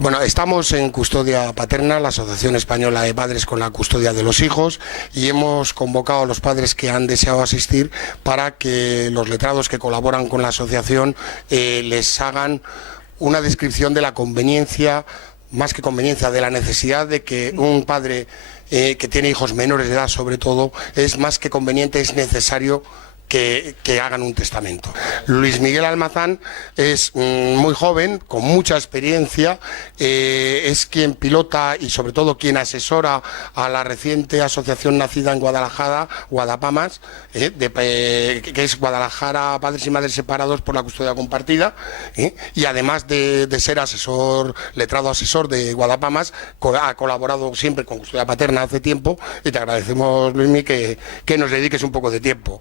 Bueno, estamos en Custodia Paterna, la Asociación Española de Padres con la Custodia de los Hijos, y hemos convocado a los padres que han deseado asistir para que los letrados que colaboran con la asociación les hagan una descripción de la conveniencia, más que conveniencia, de la necesidad de que un padre que tiene hijos menores de edad, sobre todo, es más que conveniente, es necesario que hagan un testamento. Luis Miguel Almazán es muy joven, con mucha experiencia, es quien pilota y sobre todo quien asesora a la reciente asociación nacida en Guadalajara, Guadapamas, que es Guadalajara Padres y Madres Separados por la Custodia Compartida, y además de ser letrado asesor de Guadapamas, ha colaborado siempre con Custodia Paterna hace tiempo, y te agradecemos, Luismi, que nos dediques un poco de tiempo.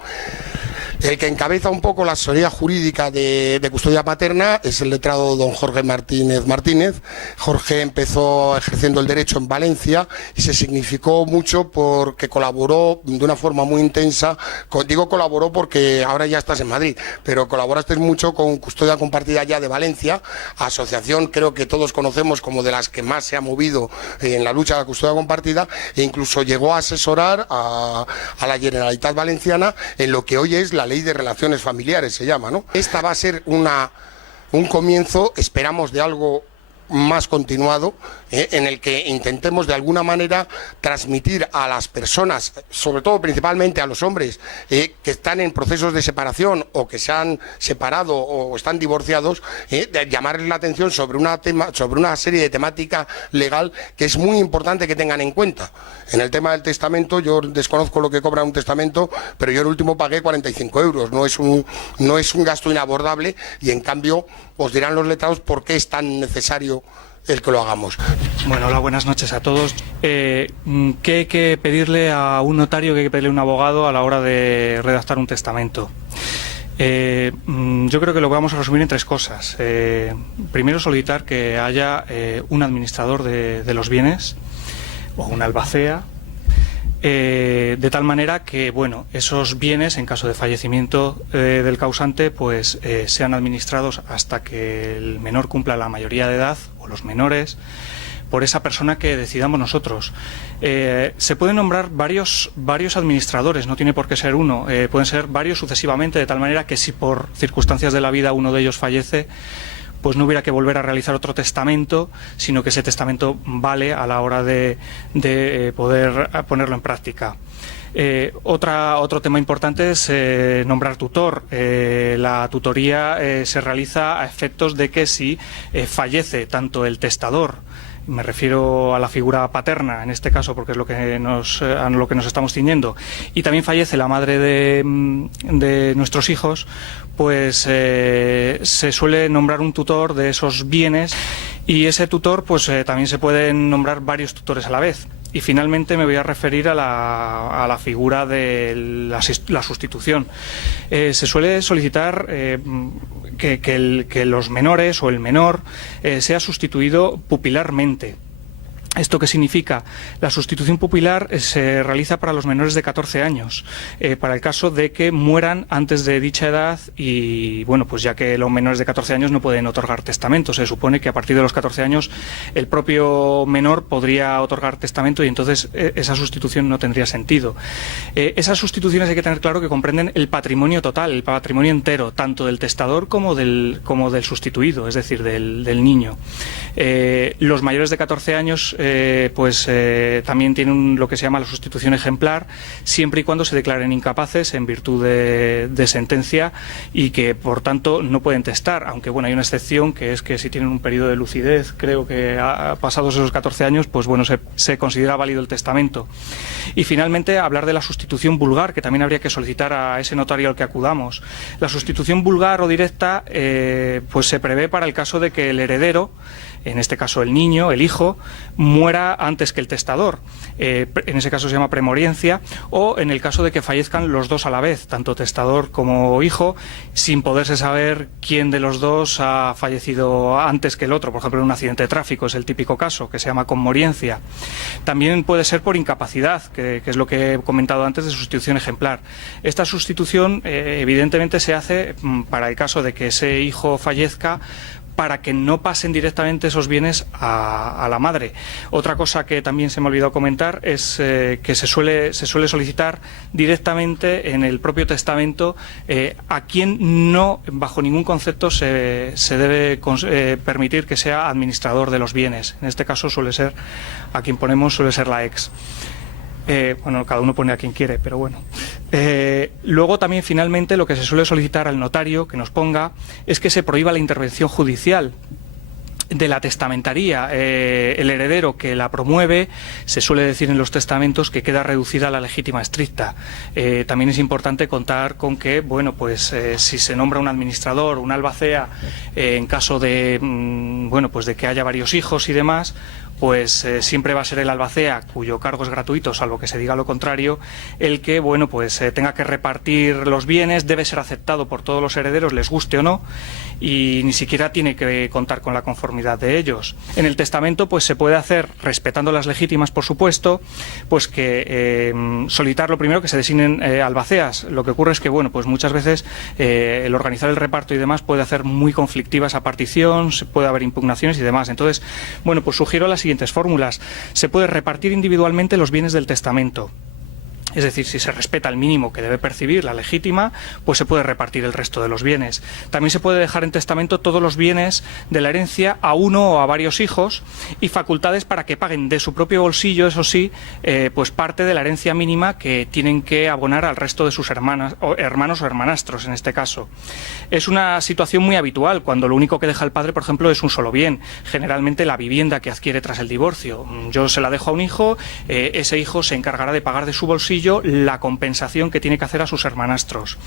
El que encabeza un poco la asesoría jurídica de Custodia Paterna es el letrado don Jorge Martínez Martínez. Jorge empezó ejerciendo el derecho en Valencia y se significó mucho porque colaboró de una forma muy intensa. Digo colaboró porque ahora ya estás en Madrid, pero colaboraste mucho con Custodia Compartida ya de Valencia, asociación creo que todos conocemos como de las que más se ha movido en la lucha de la custodia compartida, e incluso llegó a asesorar a la Generalitat Valenciana en lo que hoy es la Ley de Relaciones Familiares, se llama, ¿no? Esta va a ser un comienzo, esperamos, de algo más continuado, en el que intentemos de alguna manera transmitir a las personas, sobre todo principalmente a los hombres que están en procesos de separación o que se han separado o están divorciados, de llamarles la atención sobre una serie de temática legal que es muy importante que tengan en cuenta. En el tema del testamento, yo desconozco lo que cobra un testamento, pero yo el último pagué 45 euros, no es un gasto inabordable, y en cambio os dirán los letrados por qué es tan necesario el que lo hagamos. Bueno, hola, buenas noches a todos. ¿Qué hay que pedirle a un notario, qué hay que pedirle a un abogado a la hora de redactar un testamento? Yo creo que lo vamos a resumir en tres cosas. Primero, solicitar que haya un administrador de los bienes o un albacea, de tal manera que, bueno, esos bienes, en caso de fallecimiento del causante, pues sean administrados hasta que el menor cumpla la mayoría de edad, o los menores, por esa persona que decidamos nosotros. Se pueden nombrar varios administradores, no tiene por qué ser uno, pueden ser varios sucesivamente, de tal manera que si por circunstancias de la vida uno de ellos fallece, pues no hubiera que volver a realizar otro testamento, sino que ese testamento vale a la hora de poder ponerlo en práctica. Otro tema importante es nombrar tutor. La tutoría se realiza a efectos de que si fallece tanto el testador, me refiero a la figura paterna en este caso porque es a lo que nos estamos ciñendo, y también fallece la madre de nuestros hijos, pues se suele nombrar un tutor de esos bienes, y ese tutor pues también se pueden nombrar varios tutores a la vez. Y finalmente me voy a referir a la figura de la sustitución. Se suele solicitar que los menores o el menor sea sustituido pupilarmente. ¿Esto qué significa? La sustitución pupilar se realiza para los menores de 14 años, para el caso de que mueran antes de dicha edad, y bueno, pues ya que los menores de 14 años no pueden otorgar testamento, se supone que a partir de los 14 años el propio menor podría otorgar testamento, y entonces esa sustitución no tendría sentido. Esas sustituciones hay que tener claro que comprenden el patrimonio total, el patrimonio entero, tanto del testador como del sustituido, es decir, del niño. Los mayores de 14 años también tienen lo que se llama la sustitución ejemplar, siempre y cuando se declaren incapaces en virtud de sentencia, y que por tanto no pueden testar, aunque bueno, hay una excepción, que es que si tienen un periodo de lucidez, creo que pasados esos 14 años, pues bueno, se considera válido el testamento. Y finalmente hablar de la sustitución vulgar, que también habría que solicitar a ese notario al que acudamos. La sustitución vulgar o directa pues se prevé para el caso de que el heredero, en este caso el niño, el hijo, muera antes que el testador. En ese caso se llama premoriencia, o en el caso de que fallezcan los dos a la vez, tanto testador como hijo, sin poderse saber quién de los dos ha fallecido antes que el otro. Por ejemplo, en un accidente de tráfico es el típico caso, que se llama conmoriencia. También puede ser por incapacidad, que es lo que he comentado antes de sustitución ejemplar. Esta sustitución evidentemente se hace para el caso de que ese hijo fallezca para que no pasen directamente esos bienes a la madre. Otra cosa que también se me ha olvidado comentar es que se suele solicitar directamente en el propio testamento a quien no, bajo ningún concepto, se debe permitir que sea administrador de los bienes. En este caso suele ser, a quien ponemos suele ser la ex. Bueno, cada uno pone a quien quiere, pero bueno. Luego también finalmente lo que se suele solicitar al notario que nos ponga es que se prohíba la intervención judicial de la testamentaría. El heredero que la promueve, se suele decir en los testamentos que queda reducida a la legítima estricta. También es importante contar con que, bueno, pues si se nombra un administrador, un albacea, en caso de, bueno, pues de que haya varios hijos y demás, pues siempre va a ser el albacea, cuyo cargo es gratuito, salvo que se diga lo contrario, el que, bueno, pues tenga que repartir los bienes, debe ser aceptado por todos los herederos, les guste o no, y ni siquiera tiene que contar con la conformidad de ellos. En el testamento, pues se puede hacer, respetando las legítimas, por supuesto, pues que solicitar lo primero que se designen albaceas. Lo que ocurre es que, bueno, pues muchas veces el organizar el reparto y demás puede hacer muy conflictiva esa partición, puede haber impugnaciones y demás. Entonces, bueno, pues sugiero las siguientes fórmulas. Se puede repartir individualmente los bienes del testamento. Es decir, si se respeta el mínimo que debe percibir la legítima, pues se puede repartir el resto de los bienes. También se puede dejar en testamento todos los bienes de la herencia a uno o a varios hijos y facultades para que paguen de su propio bolsillo, eso sí, pues parte de la herencia mínima que tienen que abonar al resto de sus hermanos o hermanastros, en este caso. Es una situación muy habitual cuando lo único que deja el padre, por ejemplo, es un solo bien, generalmente la vivienda que adquiere tras el divorcio. Yo se la dejo a un hijo, ese hijo se encargará de pagar de su bolsillo la compensación que tiene que hacer a sus hermanastros.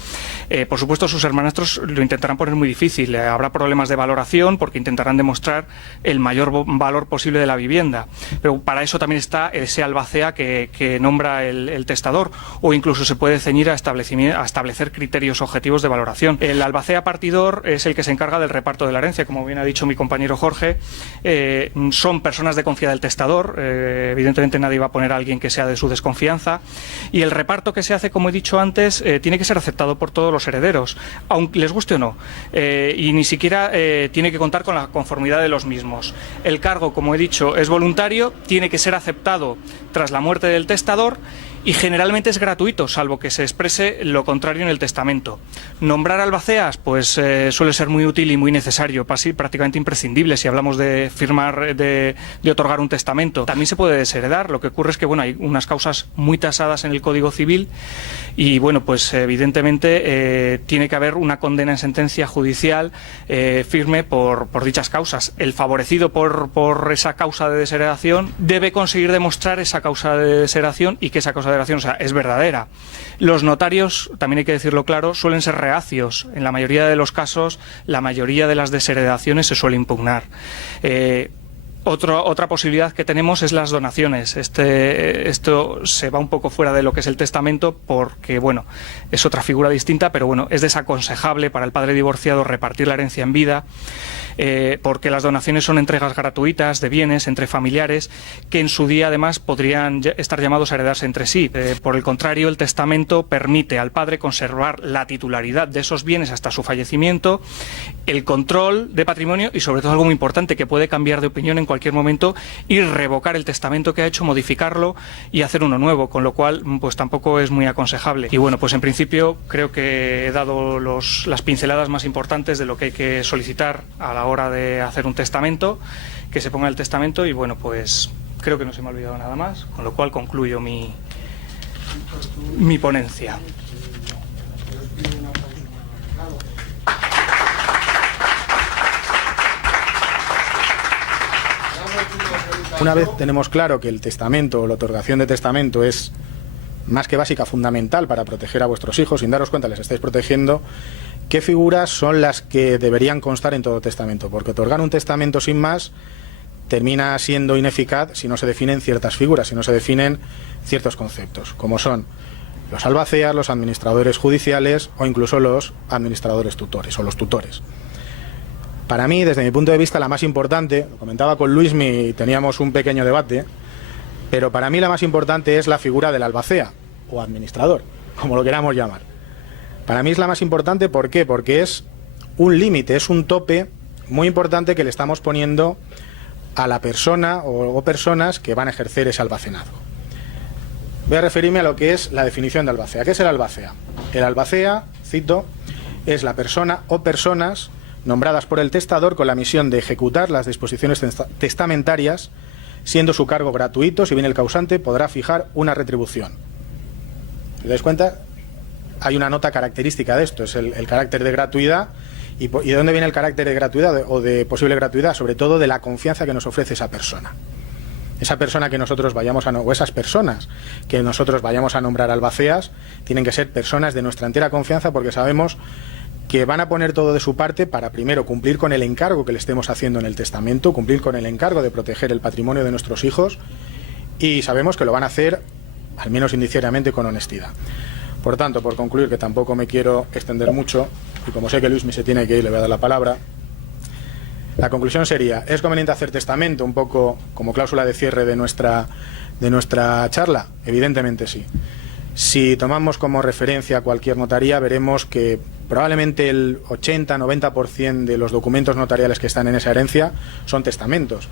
Por supuesto, sus hermanastros lo intentarán poner muy difícil. Habrá problemas de valoración porque intentarán demostrar el mayor valor posible de la vivienda. Pero para eso también está ese albacea que nombra el testador, o incluso se puede ceñir a establecer criterios objetivos de valoración. El albacea partidor es el que se encarga del reparto de la herencia, como bien ha dicho mi compañero Jorge. Son personas de confianza del testador. Evidentemente nadie va a poner a alguien que sea de su desconfianza. Y el reparto que se hace, como he dicho antes, tiene que ser aceptado por todos los herederos, aunque les guste o no, y ni siquiera tiene que contar con la conformidad de los mismos. El cargo, como he dicho, es voluntario, tiene que ser aceptado tras la muerte del testador y generalmente es gratuito, salvo que se exprese lo contrario en el testamento. Nombrar albaceas, pues suele ser muy útil y muy necesario, prácticamente imprescindible si hablamos de firmar, de otorgar un testamento. También se puede desheredar. Lo que ocurre es que, bueno, hay unas causas muy tasadas en el Código Civil y, bueno, pues evidentemente tiene que haber una condena en sentencia judicial firme por dichas causas. El favorecido por esa causa de desheredación debe conseguir demostrar esa causa de desheredación y que esa causa de desheredación, o sea, es verdadera. Los notarios, también hay que decirlo claro, suelen ser reacios. En la mayoría de los casos, la mayoría de las desheredaciones se suele impugnar. Otra posibilidad que tenemos es las donaciones. Esto se va un poco fuera de lo que es el testamento porque, bueno, es otra figura distinta, pero bueno, es desaconsejable para el padre divorciado repartir la herencia en vida, porque las donaciones son entregas gratuitas de bienes entre familiares que en su día además podrían estar llamados a heredarse entre sí. Por el contrario, el testamento permite al padre conservar la titularidad de esos bienes hasta su fallecimiento, el control de patrimonio y, sobre todo, algo muy importante, que puede cambiar de opinión en cualquier momento y revocar el testamento que ha hecho, modificarlo y hacer uno nuevo, con lo cual pues tampoco es muy aconsejable. Y bueno, pues en principio creo que he dado las pinceladas más importantes de lo que hay que solicitar a la hora de hacer un testamento, que se ponga el testamento, y bueno, pues creo que no se me ha olvidado nada más, con lo cual concluyo mi ponencia. Una vez tenemos claro que el testamento o la otorgación de testamento es más que básica, fundamental para proteger a vuestros hijos, sin daros cuenta les estáis protegiendo, ¿qué figuras son las que deberían constar en todo testamento? Porque otorgar un testamento sin más termina siendo ineficaz si no se definen ciertas figuras, si no se definen ciertos conceptos, como son los albaceas, los administradores judiciales o incluso los administradores tutores o los tutores. Para mí, desde mi punto de vista, la más importante, lo comentaba con Luismi y teníamos un pequeño debate, pero para mí la más importante es la figura del albacea o administrador, como lo queramos llamar. Para mí es la más importante, ¿por qué? Porque es un límite, es un tope muy importante que le estamos poniendo a la persona o personas que van a ejercer ese albacenazgo. Voy a referirme a lo que es la definición de albacea. ¿Qué es el albacea? El albacea, cito, es la persona o personas nombradas por el testador con la misión de ejecutar las disposiciones testamentarias, siendo su cargo gratuito. Si bien el causante podrá fijar una retribución. ¿Os dais cuenta? Hay una nota característica de esto, es el carácter de gratuidad. ¿Y de dónde viene el carácter de gratuidad o de posible gratuidad? Sobre todo de la confianza que nos ofrece esa persona. Esa persona que nosotros vayamos o esas personas que nosotros vayamos a nombrar albaceas tienen que ser personas de nuestra entera confianza, porque sabemos que van a poner todo de su parte para, primero, cumplir con el encargo que le estemos haciendo en el testamento, cumplir con el encargo de proteger el patrimonio de nuestros hijos, y sabemos que lo van a hacer, al menos indiciariamente, con honestidad. Por tanto, por concluir, que tampoco me quiero extender mucho, y como sé que Luismi se tiene que ir, le voy a dar la palabra. La conclusión sería: ¿es conveniente hacer testamento un poco como cláusula de cierre de nuestra charla? Evidentemente sí. Si tomamos como referencia cualquier notaría, veremos que probablemente el 80-90% de los documentos notariales que están en esa herencia son testamentos.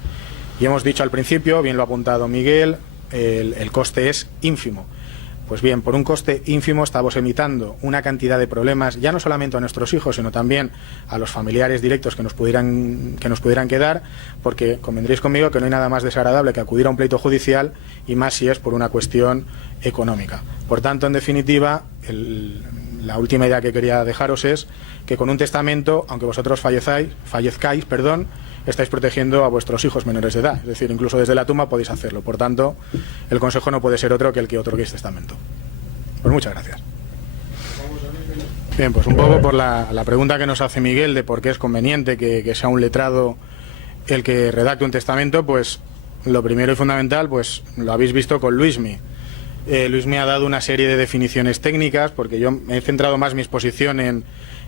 Y hemos dicho al principio, bien lo ha apuntado Miguel, el coste es ínfimo. Pues bien, por un coste ínfimo estamos evitando una cantidad de problemas, ya no solamente a nuestros hijos, sino también a los familiares directos que nos pudieran quedar, porque convendréis conmigo que no hay nada más desagradable que acudir a un pleito judicial, y más si es por una cuestión económica. Por tanto, en definitiva, la última idea que quería dejaros es que con un testamento, aunque vosotros fallezcáis, estáis protegiendo a vuestros hijos menores de edad. Es decir, incluso desde la tumba podéis hacerlo. Por tanto, el consejo no puede ser otro que el que otorguéis testamento. Pues muchas gracias. Bien, pues un poco por la pregunta que nos hace Miguel de por qué es conveniente que sea un letrado el que redacte un testamento, pues lo primero y fundamental, pues lo habéis visto con Luismi. Luismi ha dado una serie de definiciones técnicas, porque yo me he centrado más mi exposición en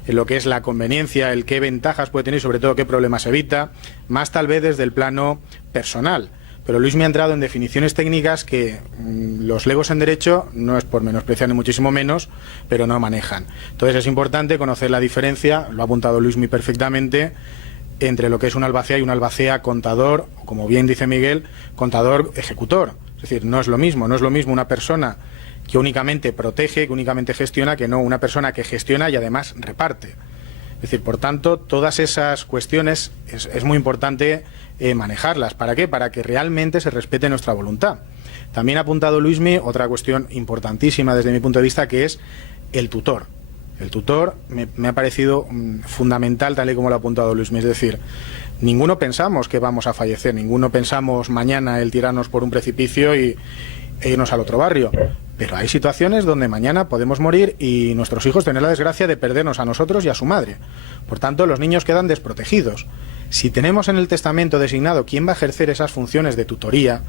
lo que es la conveniencia, el qué ventajas puede tener y sobre todo qué problemas evita, más tal vez desde el plano personal. Pero Luismi ha entrado en definiciones técnicas que los legos en derecho, no es por menospreciar ni muchísimo menos, pero no manejan. Entonces es importante conocer la diferencia, lo ha apuntado Luismi perfectamente, entre lo que es un albacea y un albacea contador, o como bien dice Miguel, contador ejecutor. Es decir, no es lo mismo una persona que únicamente protege, que únicamente gestiona, que no una persona que gestiona y además reparte. Es decir, por tanto, todas esas cuestiones es muy importante manejarlas. ¿Para qué? Para que realmente se respete nuestra voluntad. También ha apuntado Luismi otra cuestión importantísima desde mi punto de vista, que es el tutor. El tutor me ha parecido fundamental, tal y como lo ha apuntado Luismi. Es decir, ninguno pensamos que vamos a fallecer, ninguno pensamos mañana el tirarnos por un precipicio e irnos al otro barrio. Pero hay situaciones donde mañana podemos morir y nuestros hijos tener la desgracia de perdernos a nosotros y a su madre. Por tanto, los niños quedan desprotegidos. Si tenemos en el testamento designado quién va a ejercer esas funciones de tutoría,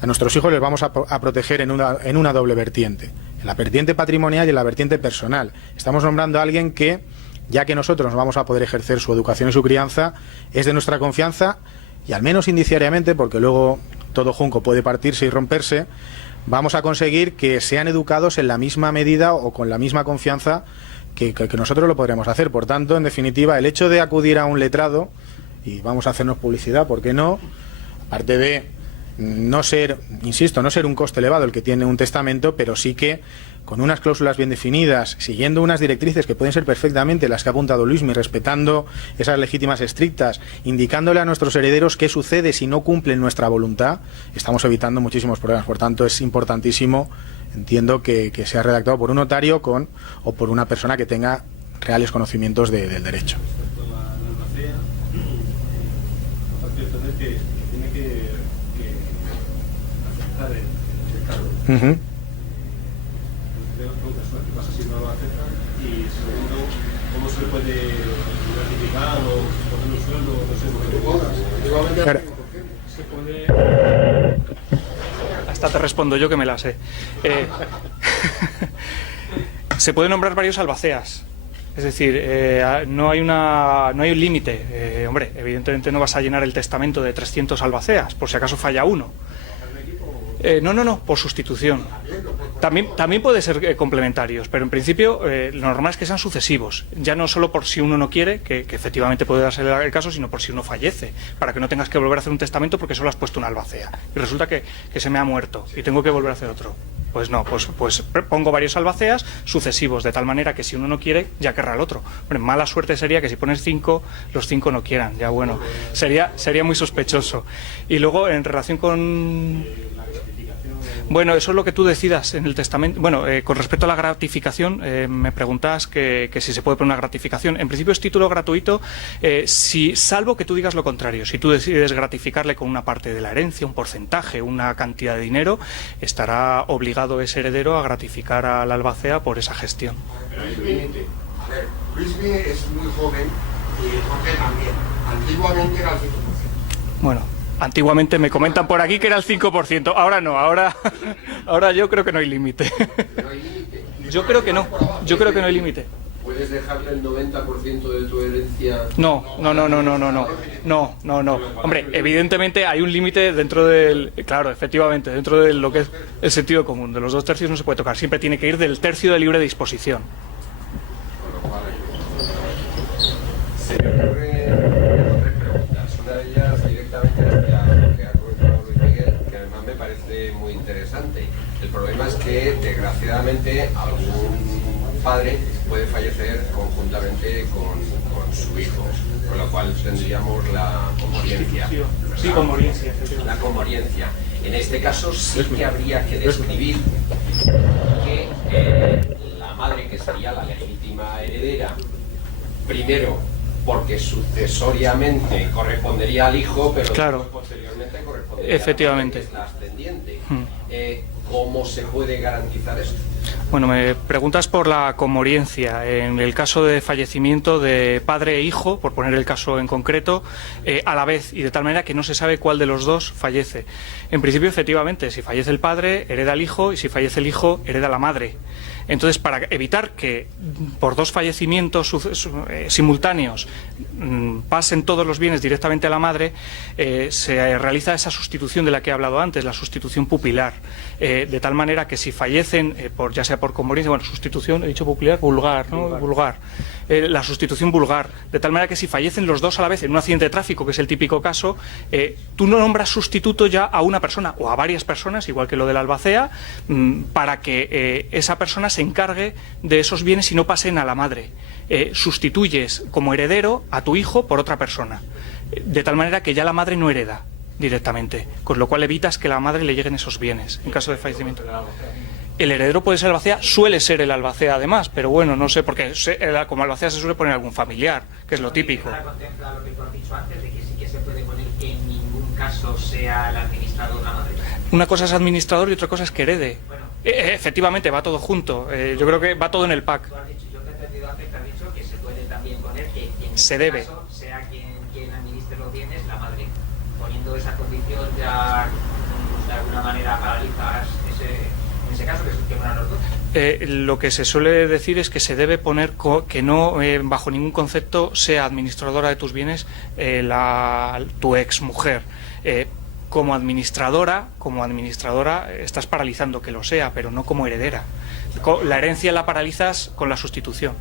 a nuestros hijos les vamos a proteger en una doble vertiente, en la vertiente patrimonial y en la vertiente personal. Estamos nombrando a alguien que, ya que nosotros no vamos a poder ejercer su educación y su crianza, es de nuestra confianza, y al menos indiciariamente, porque luego todo junco puede partirse y romperse, vamos a conseguir que sean educados en la misma medida o con la misma confianza que nosotros lo podremos hacer. Por tanto, en definitiva, el hecho de acudir a un letrado, y vamos a hacernos publicidad, ¿por qué no? Aparte de no ser, insisto, no ser un coste elevado el que tiene un testamento, pero sí que con unas cláusulas bien definidas, siguiendo unas directrices que pueden ser perfectamente las que ha apuntado Luismi, respetando esas legítimas estrictas, indicándole a nuestros herederos qué sucede si no cumplen nuestra voluntad, estamos evitando muchísimos problemas. Por tanto, es importantísimo, entiendo, que sea redactado por un notario o por una persona que tenga reales conocimientos del derecho. Uh-huh. ¿Qué pasa si no lo aceptan? Y segundo, ¿cómo se puede gratificar o poner un sueldo? No sé. Se puede... Hasta te respondo yo que me la sé. Se puede nombrar varios albaceas. Es decir, no hay un límite. Hombre, evidentemente no vas a llenar el testamento de 300 albaceas, por si acaso falla uno. No, por sustitución. También puede ser complementarios, pero en principio lo normal es que sean sucesivos, ya no solo por si uno no quiere, que efectivamente puede darse el caso, sino por si uno fallece, para que no tengas que volver a hacer un testamento porque solo has puesto una albacea y resulta que se me ha muerto y tengo que volver a hacer otro. Pues no, pues pongo varios albaceas sucesivos, de tal manera que si uno no quiere, ya querrá el otro. Hombre, mala suerte sería que si pones 5, los 5 no quieran, ya bueno, sería muy sospechoso. Y luego, en relación con... Bueno, eso es lo que tú decidas en el testamento. Bueno, con respecto a la gratificación, me preguntas que si se puede poner una gratificación. En principio es título gratuito, salvo que tú digas lo contrario. Si tú decides gratificarle con una parte de la herencia, un porcentaje, una cantidad de dinero, estará obligado ese heredero a gratificar a la albacea por esa gestión. Pero hay un límite. A ver, Luismi es muy joven y Jorge también. Antiguamente era el 5%. Bueno. Antiguamente me comentan por aquí que era el 5%, ahora no, ahora yo creo que no hay límite. ¿No hay límite? Yo creo que no hay límite. ¿Puedes dejarle el 90% de tu herencia? No. Hombre, evidentemente hay un límite dentro del... Claro, efectivamente, dentro de lo que es el sentido común. De los 2/3 no se puede tocar, siempre tiene que ir del tercio de libre disposición. Con lo cual, se me ocurren tres preguntas. Una de ellas directamente hacia lo que ha comentado Luis Miguel, que además me parece muy interesante. El problema es que, desgraciadamente, algún padre puede fallecer conjuntamente con su hijo, con lo cual tendríamos la comoriencia. Sí, comoriencia. La comoriencia. En este caso sí que habría que describir que la madre, que sería la legítima heredera, primero porque sucesoriamente correspondería al hijo, pero claro, después, posteriormente correspondería efectivamente a la ascendiente. ¿Cómo se puede garantizar esto? Bueno, me preguntas por la comoriencia. En el caso de fallecimiento de padre e hijo, por poner el caso en concreto, a la vez y de tal manera que no se sabe cuál de los dos fallece. En principio, efectivamente, si fallece el padre, hereda el hijo, y si fallece el hijo, hereda la madre. Entonces, para evitar que por dos fallecimientos simultáneos pasen todos los bienes directamente a la madre, se realiza esa sustitución de la que he hablado antes, la sustitución pupilar, de tal manera que si fallecen, ya sea por comoriencia, bueno, sustitución, he dicho pupilar, vulgar, ¿no? Vulgar. La sustitución vulgar, de tal manera que si fallecen los dos a la vez en un accidente de tráfico, que es el típico caso, tú no nombras sustituto ya a una persona o a varias personas, igual que lo de la albacea, para que esa persona se encargue de esos bienes y no pasen a la madre. Sustituyes como heredero a tu hijo por otra persona, de tal manera que ya la madre no hereda directamente, con lo cual evitas que a la madre le lleguen esos bienes en caso de fallecimiento. El heredero puede ser el albacea, suele ser el albacea además, pero bueno, no sé, porque como albacea se suele poner algún familiar, que es lo típico. ¿Contempla lo que tú has dicho antes, de que sí que se puede poner que en ningún caso sea el administrador la madre? Una cosa es administrador y otra cosa es que herede. Bueno, efectivamente, va todo junto. Yo creo que va todo en el pack. tú has dicho, yo te he entendido antes que has dicho que se puede también poner que en Se este debe. caso sea quien administre los bienes la madre. Poniendo esa condición ya de alguna manera paralizas en ese caso, que fueran los dos. Lo que se suele decir es que se debe poner que no, bajo ningún concepto, sea administradora de tus bienes tu ex mujer. Como administradora estás paralizando que lo sea, pero no como heredera. La herencia la paralizas con la sustitución.